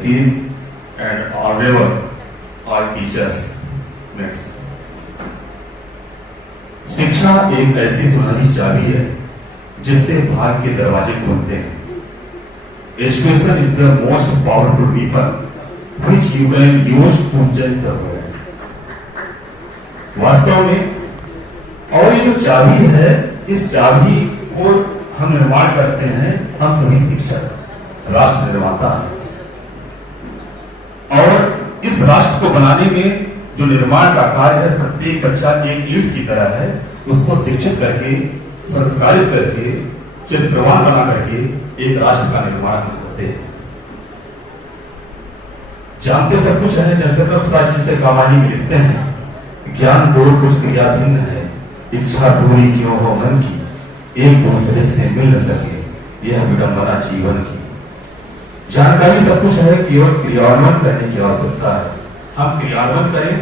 excellencies and honorable all teachers. Next. शिक्षा एक ऐसी सुनहरी चाबी है जिससे भाग्य के दरवाजे खुलते हैं. Education is the most powerful weapon which you can use to change the world. वास्तव में और ये जो चाबी है, इस चाबी को हम निर्माण करते हैं, हम सभी शिक्षक, राष्ट्र निर्माता हैं. और इस राष्ट्र को बनाने में जो निर्माण का कार्य है, प्रत्येक बच्चा एक ईंट की तरह है. उसको शिक्षित करके, संस्कारित करके, चित्रवान बना करके एक राष्ट्र का निर्माण हम करते हैं. जानते सब कुछ है, जैसे प्रभुपाद जी से कहानी में लिखते हैं, ज्ञान दो कुछ क्रिया भिन्न है, इच्छा पूरी क्यों हो मन की, एक दूसरे से मिल न सके, यह विडंबना जीवन की. जानकारी सब कुछ है, केवल क्रियान्वयन करने की आवश्यकता है. हम क्रियान्वयन करें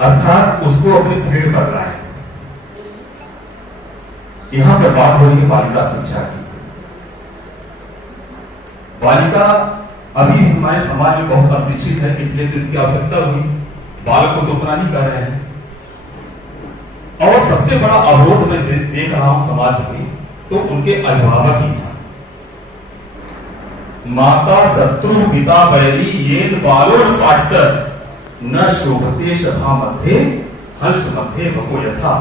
अर्थात उसको अपने फील्ड पर लाएं. यहां पर बात हो रही है बालिका शिक्षा की. बालिका अभी हमारे समाज में बहुत अशिक्षित है, इसलिए तो इसकी आवश्यकता हुई. बालक को तो उतना नहीं कर रहे हैं. और सबसे बड़ा अवरोध मैं देख रहा हूं समाज में, तो उनके अभिभावक ही हैं. माता शत्रु पिता बैरी येन बालोन पाठकर न शोभते सभा मध्य हंस मध्य भको यथा.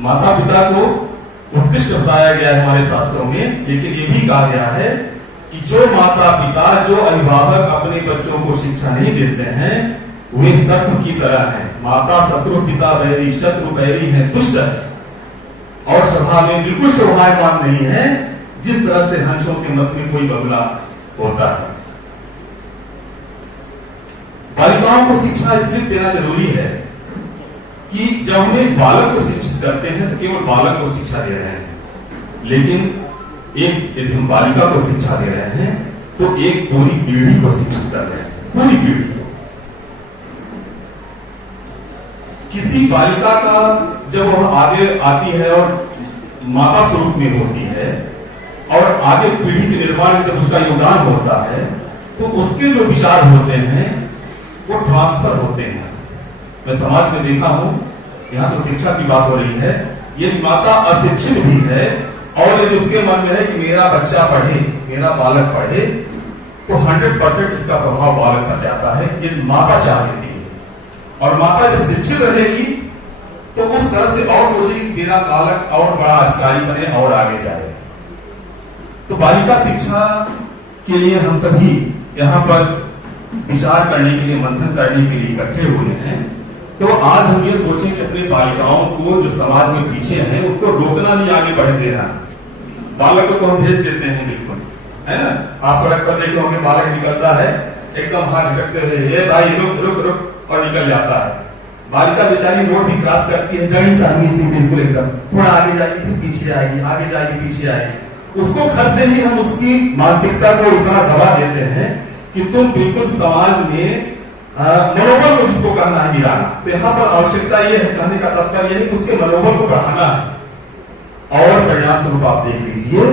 माता पिता को उत्कृष्ट बताया गया है हमारे शास्त्रों में, लेकिन ये भी कहा गया है कि जो माता पिता, जो अभिभावक अपने बच्चों को शिक्षा नहीं देते हैं, वे शत्रु की तरह हैं. माता शत्रु पिता बैरी, शत्रु बैरी है, दुष्ट है और सभा में बिल्कुल शोभायमान नहीं है, जिस तरह से हंसों के मत में कोई बंगला होता है. बालिकाओं को शिक्षा इसलिए देना जरूरी है कि जब हम एक बालक को शिक्षित करते हैं तो केवल बालक को शिक्षा दे रहे हैं, लेकिन एक यदि हम बालिका को शिक्षा दे रहे हैं तो एक पूरी पीढ़ी को शिक्षित कर रहे हैं. पूरी पीढ़ी. किसी बालिका का जब वह आगे आती है और माता स्वरूप में होती है और आगे पीढ़ी के निर्माण में जब उसका योगदान होता है, तो उसके जो विचार होते हैं वो ट्रांसफर होते हैं. मैं समाज में देखा हूं, यहाँ तो शिक्षा की बात हो रही है, ये माता अशिक्षित भी है और यदि उसके मन में है कि मेरा बच्चा पढ़े, मेरा बालक पढ़े, तो 100% इसका प्रभाव बालक पर जाता है. ये माता चाह देती है. और माता जब शिक्षित रहेगी तो उस तरह से और सोचेगी मेरा बालक और बड़ा अधिकारी बने और आगे जाए. तो बालिका शिक्षा के लिए हम सभी यहाँ पर विचार करने के लिए, मंथन करने के लिए इकट्ठे हुए हैं. तो आज हम ये सोचें कि अपने बालिकाओं को जो समाज में पीछे हैं उनको रोकना नहीं, आगे बढ़ देना. बालक को तो हम भेज देते हैं बिल्कुल, है ना. आप सड़क पर देखे होंगे, बालक निकलता है एकदम हाथ झटकते हुए, ये भाई रुक रुक रुक, और निकल जाता है. बालिका बेचारी रोड भी क्रॉस करती है, गणी सहमी सी बिल्कुल एकदम, थोड़ा आगे जाएगी फिर पीछे आएगी, आगे जाएगी पीछे आएगी. उसको घर से ही हम उसकी मानसिकता को इतना दबा देते हैं कि तुम बिल्कुल समाज में मनोबल को जिसको करना है गिराना. तो यहाँ पर आवश्यकता यह है, कहने का तात्पर्य यह है कि उसके मनोबल को बढ़ाना है. और परिणाम स्वरूप आप देख लीजिए,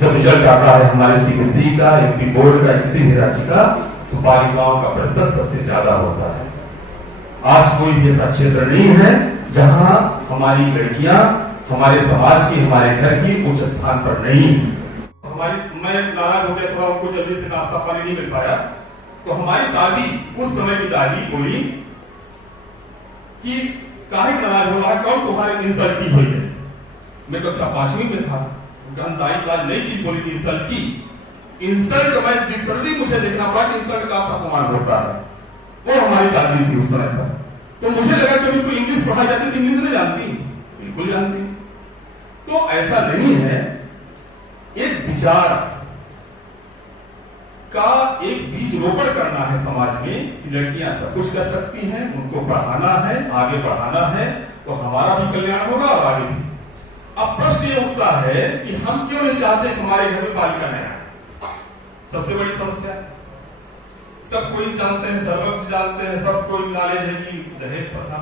जब रिजल्ट आता है हमारे सीबीएसई का, यूपी बोर्ड का, किसी भी राज्य का, तो बालिकाओं का प्रतिशत सबसे ज्यादा होता है. आज कोई भी ऐसा क्षेत्र नहीं है जहां हमारी लड़कियां हमारे समाज की, हमारे घर की उच्च स्थान पर नहीं. मैं नाराज हो गया, थोड़ा उनको जल्दी से नाश्ता पानी नहीं मिल पाया, तो हमारी दादी, उस समय की दादी बोली कि काहे नाराज हो रहा है, कौन तुम्हारे इंसल्ट की हुई है. मैं कक्षा 5वीं में था, गंदाई क्लास नई चीज बोली थी, इंसल्ट की. इंसल्ट मैं डिक्शनरी मुझे देखना पड़ा कि इंसल्ट का अपमान होता है. वो हमारी दादी थी उस समय पर. तो मुझे लगा जब इनको इंग्लिश पढ़ाई जाती थी, इंग्लिश नहीं जानती, बिल्कुल जानती. तो ऐसा नहीं है. एक विचार का एक बीज रोपण करना है समाज में कि लड़कियां सब कुछ कर सकती हैं, उनको पढ़ाना है, आगे बढ़ाना है, तो हमारा भी कल्याण होगा और आगे भी. अब प्रश्न ये उठता है कि हम क्यों नहीं चाहते कि हमारे घर में बालिका न आए. सबसे बड़ी समस्या. सब कोई जानते हैं, सर्वज्ञ जानते हैं, सब कोई नॉलेज है कि दहेज प्रथा.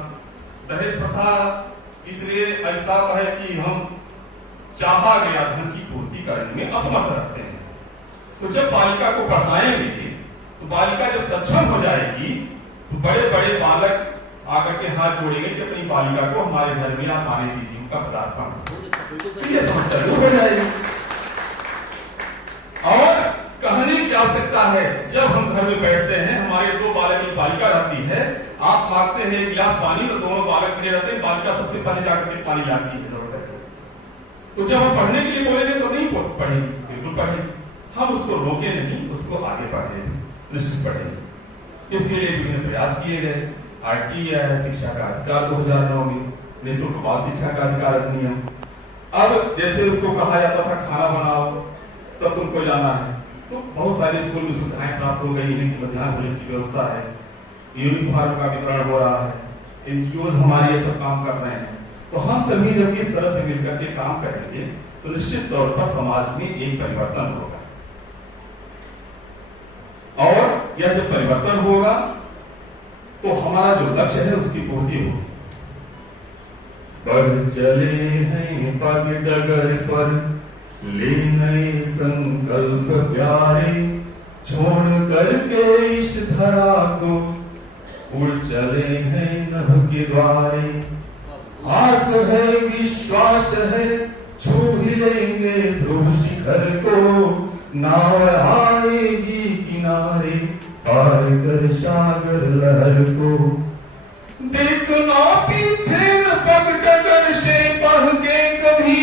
दहेज प्रथा इसलिए ऐसा है कि हम चाहा गया धन की पूर्ति करने में असमर्थ रहते हैं. तो जब बालिका को पढ़ाएंगे तो बालिका जब सक्षम हो जाएगी तो बड़े बड़े बालक आकर के हाथ जोड़ेंगे कि अपनी बालिका को हमारे घर में आप आने दीजिए, उनका पदार्पण, तो ये समस्या दूर हो जाएगी। और कहने की आवश्यकता है, जब हम घर में बैठते हैं, हमारे दो बालक की बालिका रहती है, आप मांगते हैं एक गिलास पानी तो दोनों बालक खड़े रहते हैं, बालिका सबसे पहले जाकर के पानी लाती है दौड़ करके। तो जब हम पढ़ने के लिए बोलेंगे तो नहीं पढ़ेंगे, बिल्कुल पढ़ेंगे, हम उसको रोके नहीं, उसको आगे बढ़ने दें, निश्चित पढ़ेंगे। इसके लिए विभिन्न प्रयास किए गए। RTA है, शिक्षा का अधिकार 2009 में, निःशुल्क बाल शिक्षा का अधिकार अधिनियम। अब जैसे उसको कहा जाता था खाना बनाओ तब तुमको जाना है, तो बहुत सारे स्कूल में सुविधाएं प्राप्त हो गई हैं कि मध्याह्न भोजन की व्यवस्था है, यूनिफॉर्म का वितरण हो रहा है, NGOs हमारे ये सब काम कर रहे हैं। तो हम सभी जब इस तरह से मिलकर के काम करेंगे तो निश्चित तौर पर समाज में एक परिवर्तन होगा, और यह जब परिवर्तन होगा तो हमारा जो लक्ष्य है उसकी पूर्ति होगी। बढ़ चले हैं पग डगर पर, ले नए संकल्प प्यारे, छोड़ करके इस धरा को, उड़ चले हैं नभ के द्वारे। आस है विश्वास है, छू ही लेंगे ध्रुव शिखर को, नाव आएगी किनारे, पार कर सागर लहर को। देखना पीछे न पग डगर से बढ़ के कभी,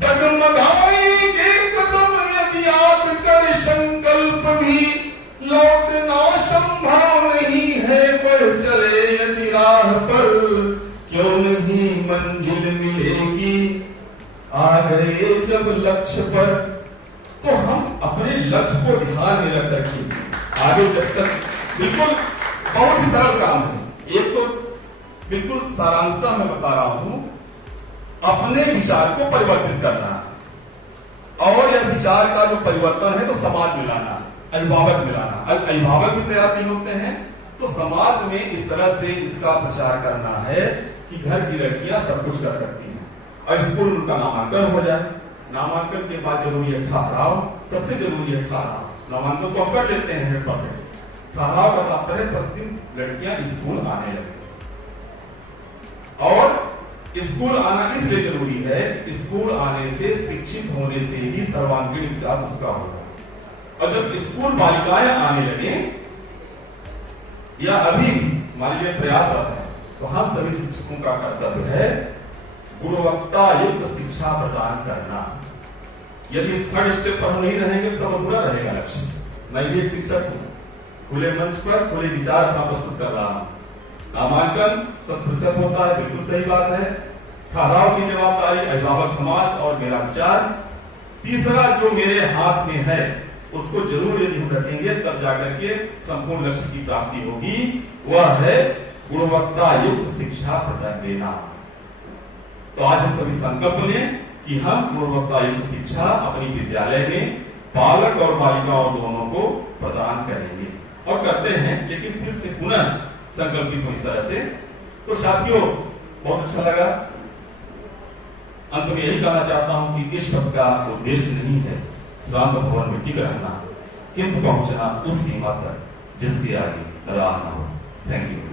डगमगाएंगे कदम यदि याद कर संकल्प भी, लौटना संभव नहीं है पर चले यदि राह पर, क्यों नहीं मंजिल मिलेगी आ गए जब लक्ष्य पर। तो हम अपने लक्ष्य को ध्यान में रख रखेंगे आगे जब तक। बिल्कुल बहुत ही सरल काम है, एक तो बिल्कुल सारांशता मैं बता रहा हूं, अपने विचार को परिवर्तित करना है, और यह विचार का जो परिवर्तन है तो समाज में लाना है, अभिभावक में लाना। अभिभावक भी तैयार नहीं होते हैं तो समाज में इस तरह से इसका प्रचार करना है कि घर की लड़कियां सब कुछ कर सकती हैं, और स्कूल उनका नामांकन हो जाए। नामांकन के बाद जरूरी है ठहराव, सबसे जरूरी है ठहराव। नामांकन तो हम कर लेते हैं 100%, ठहराव का तात्पर्य प्रतिदिन लड़कियां स्कूल आने लगे। और स्कूल आना इसलिए जरूरी है, स्कूल आने से, शिक्षित होने से ही सर्वांगीण विकास उसका होगा। और जब स्कूल बालिकाएं आने लगे या अभी हमारे लिए प्रयासरत है, तो हम सभी शिक्षकों का कर्तव्य है गुणवत्ता युक्त शिक्षा प्रदान करना। यदि थर्ड स्टेप पर हम नहीं रहेंगे तो सब अधूरा रहेगा लक्ष्य। मैं भी एक शिक्षक हूं, खुले मंच पर खुले विचार अपना प्रस्तुत कर रहा हूं। नामांकन 100% होता है, बिल्कुल सही बात है। ठहराव की जवाबदारी अभिभावक समाज और मेरा विचार। तीसरा जो मेरे हाथ में है उसको जरूर यदि हम रखेंगे तब जाकर के संपूर्ण लक्ष्य की प्राप्ति होगी, वह है गुणवत्ता युक्त शिक्षा प्रदान देना। तो आज हम सभी संकल्प लें कि हम गुणवत्ता युक्त शिक्षा अपनी विद्यालय में बालक और बालिकाओं दोनों को प्रदान करेंगे, और करते हैं, लेकिन फिर से पुनः संकल्पित हो इस तरह से। तो साथियों बहुत अच्छा लगा। अंत में यही कहना चाहता हूं कि इस पद का उद्देश्य नहीं है श्रांत भवन में टिक रहना, किंतु पहुंचना उस सीमा तक जिसके आगे राह न हो। Thank you.